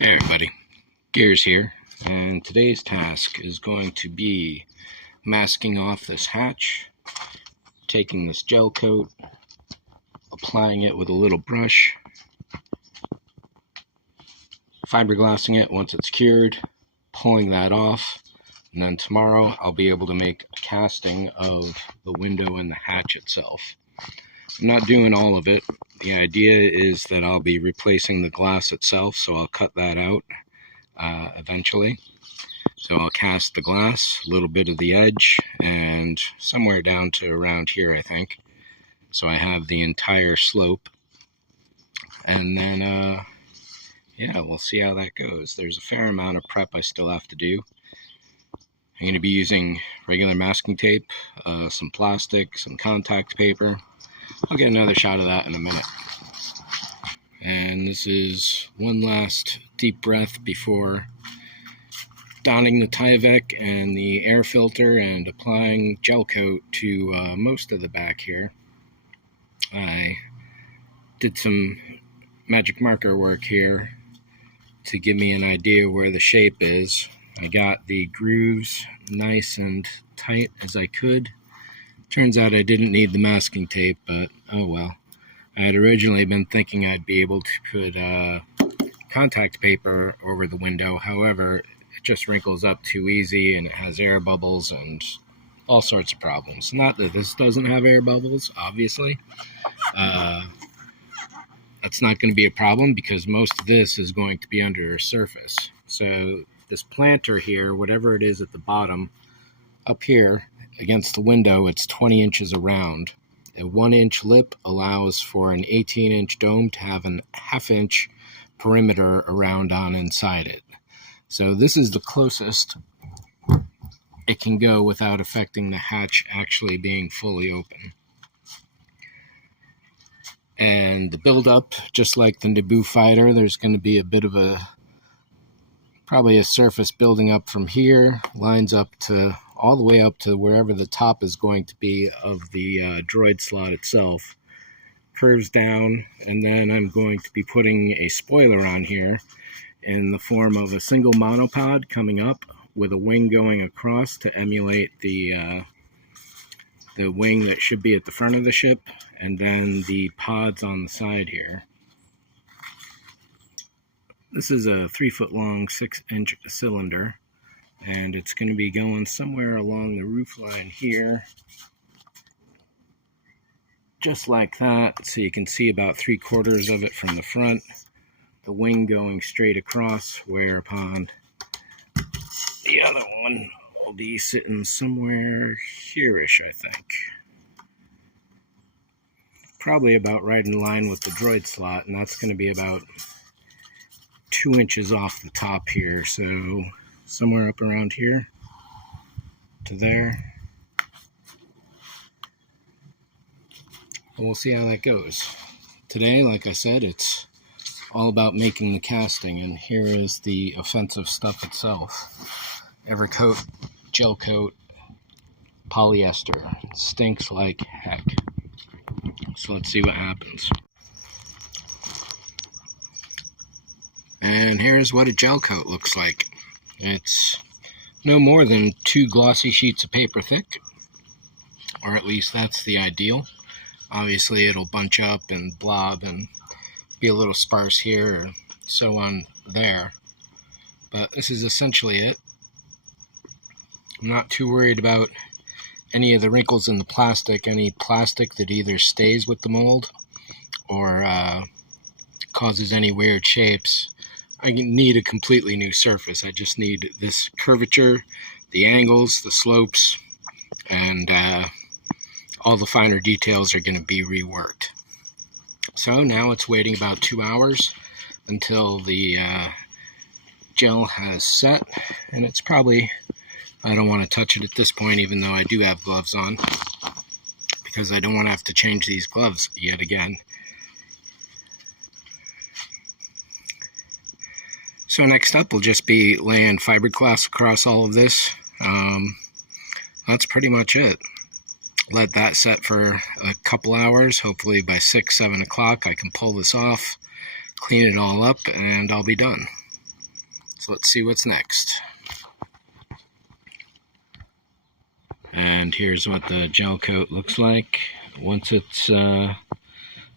Hey everybody, Gears here, and today's task is going to be masking off this hatch, taking this gel coat, applying it with a little brush, fiberglassing it once it's cured, pulling that off, and then tomorrow I'll be able to make a casting of the window and the hatch itself. I'm not doing all of it. The idea is that I'll be replacing the glass itself, so I'll cut that out eventually. So I'll cast the glass, a little bit of the edge, and somewhere down to around here, I think. So I have the entire slope. And then, yeah, we'll see how that goes. There's a fair amount of prep I still have to do. I'm going to be using regular masking tape, some plastic, some contact paper. I'll get another shot of that in a minute. And this is one last deep breath before donning the Tyvek and the air filter and applying gel coat to most of the back here. I did some magic marker work here to give me an idea where the shape is. I got the grooves nice and tight as I could. Turns out I didn't need the masking tape, but oh well. I had originally been thinking I'd be able to put contact paper over the window. However, it just wrinkles up too easy and it has air bubbles and all sorts of problems. Not that this doesn't have air bubbles, obviously. That's not going to be a problem because most of this is going to be under a surface. So this planter here, whatever it is at the bottom, up here against the window, it's 20 inches around. A 1-inch lip allows for an 18-inch dome to have an half-inch perimeter around on inside it. So this is the closest it can go without affecting the hatch actually being fully open. And the build-up, just like the Naboo fighter, there's going to be a bit of probably a surface building up from here, lines up to all the way up to wherever the top is going to be of the droid slot itself. Curves down, and then I'm going to be putting a spoiler on here in the form of a single monopod coming up with a wing going across to emulate the wing that should be at the front of the ship, and then the pods on the side here. This is a 3-foot long 6-inch cylinder, and it's going to be going somewhere along the roof line here, just like that. So you can see about 3/4 of it from the front, the wing going straight across, whereupon the other one will be sitting somewhere here-ish, I think. Probably about right in line with the droid slot, and that's going to be about 2 inches off the top here, so somewhere up around here to there. We'll see how that goes. Today, like I said, it's all about making the casting, and here is the offensive stuff itself. Evercoat, gel coat, polyester. It stinks like heck. So let's see what happens. And here's what a gel coat looks like. It's no more than 2 glossy sheets of paper thick, or at least that's the ideal. Obviously it'll bunch up and blob and be a little sparse here or so on there, but this is essentially it. I'm not too worried about any of the wrinkles in the plastic, any plastic that either stays with the mold or causes any weird shapes. I need a completely new surface. I just need this curvature, the angles, the slopes, and all the finer details are going to be reworked. So now it's waiting about 2 hours until the gel has set, and it's probably, I don't want to touch it at this point even though I do have gloves on, because I don't want to have to change these gloves yet again. So next up will just be laying fiberglass across all of this. That's pretty much it. Let that set for a couple hours. Hopefully by 6, 7 o'clock I can pull this off, clean it all up, and I'll be done. So let's see what's next. And here's what the gel coat looks like once it's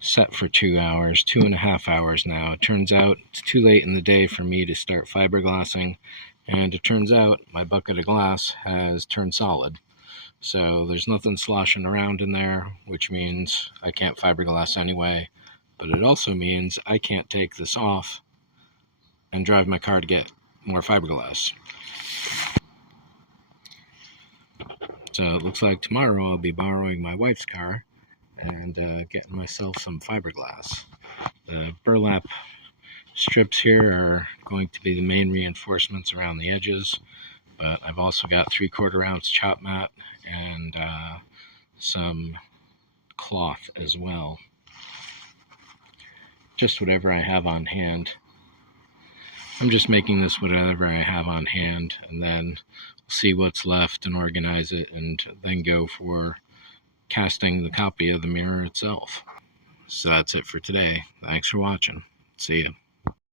set for 2 hours, 2.5 hours now. It turns out it's too late in the day for me to start fiberglassing, and it turns out my bucket of glass has turned solid. So there's nothing sloshing around in there, which means I can't fiberglass anyway, but it also means I can't take this off and drive my car to get more fiberglass. So it looks like tomorrow I'll be borrowing my wife's car and getting myself some fiberglass. The burlap strips here are going to be the main reinforcements around the edges, but I've also got 3/4 ounce chop mat and some cloth as well. Just whatever I have on hand. I'm just making this whatever I have on hand, and then see what's left and organize it, and then go for casting the copy of the mirror itself. So that's it for today. Thanks for watching. See ya.